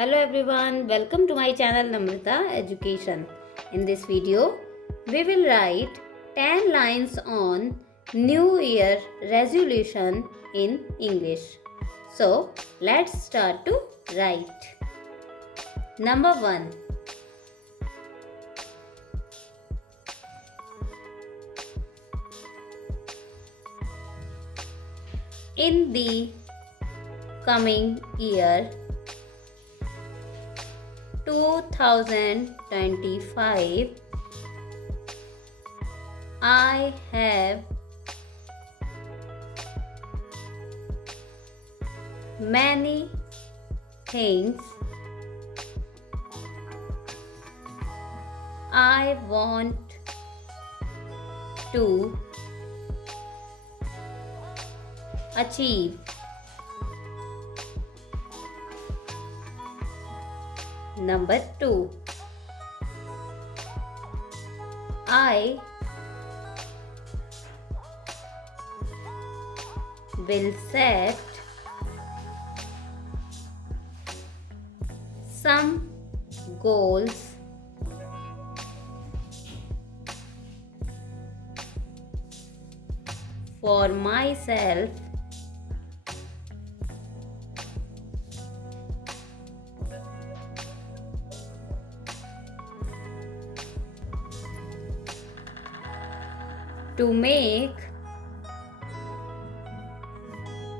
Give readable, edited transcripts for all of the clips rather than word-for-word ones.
Hello everyone, welcome to my channel Namrata Education. In this video, we will write 10 lines on New Year resolution in English. So, let's start to write. Number 1. In the coming year 2025, I have many things I want to achieve. Number 2. I will set some goals for myself to make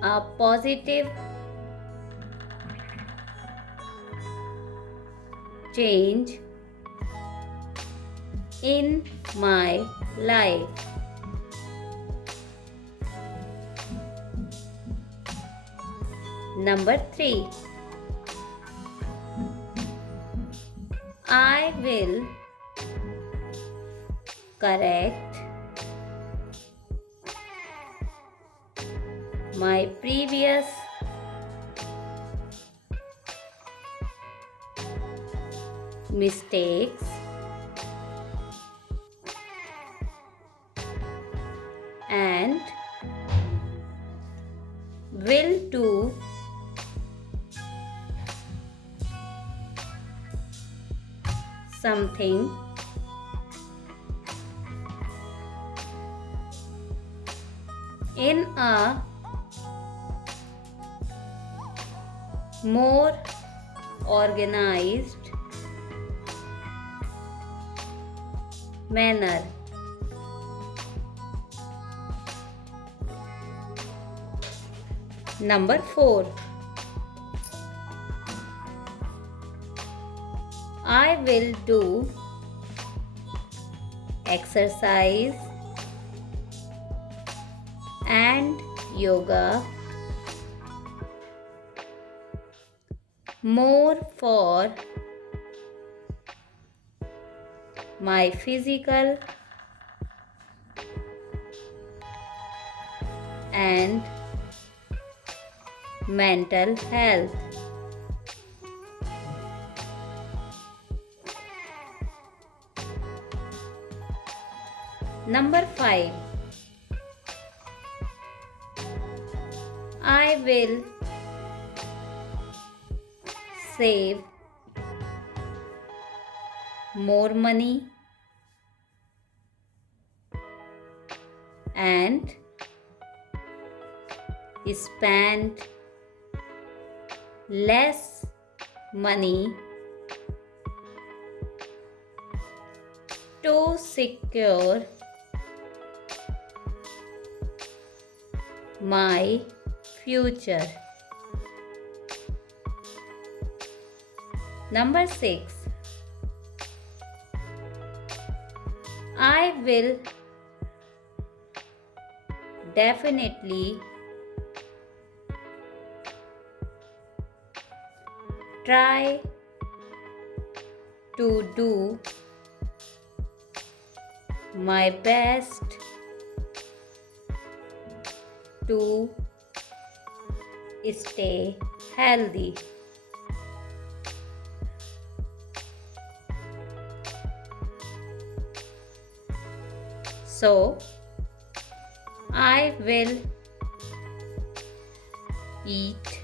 a positive change in my life. Number 3. I will correct my previous mistakes and will do something in a more organized manner. Number 4. I will do exercise and yoga more for my physical and mental health. Number 5. I will save more money and spend less money to secure my future. Number 6. I will definitely try to do my best to stay healthy. So, I will eat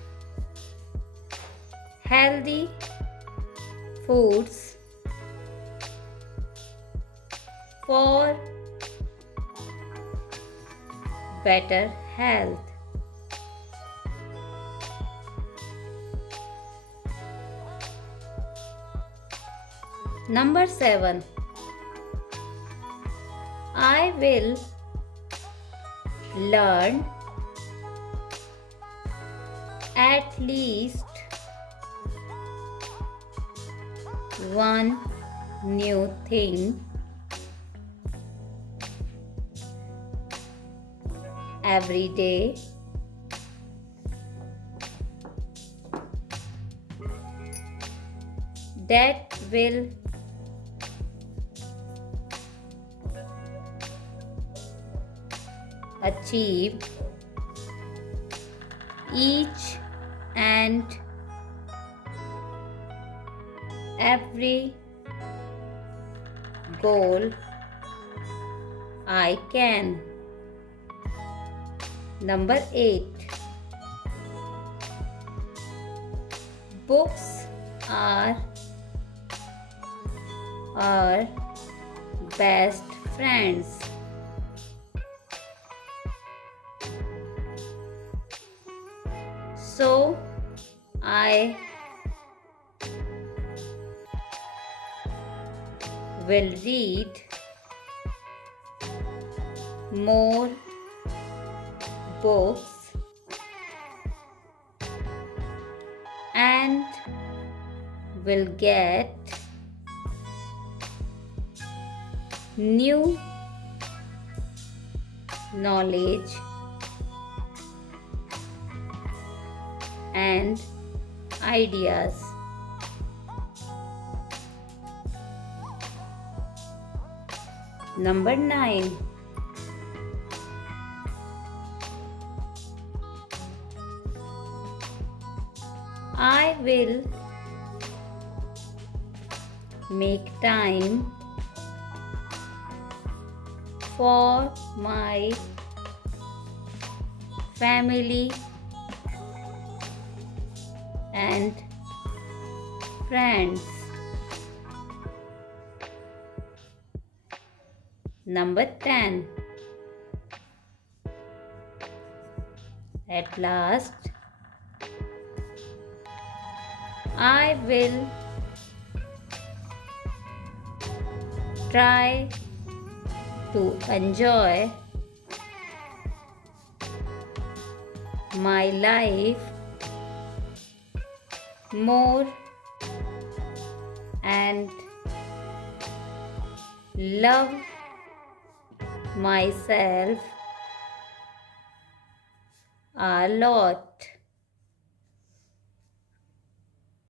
healthy foods for better health. Number 7. I will learn at least one new thing every day. That will achieve each and every goal I can. Number 8. Books are our best friends. So I will read more books and will get new knowledge and ideas. Number 9. I will make time for my family and friends. Number 10. At last, I will try to enjoy my life more and love myself a lot.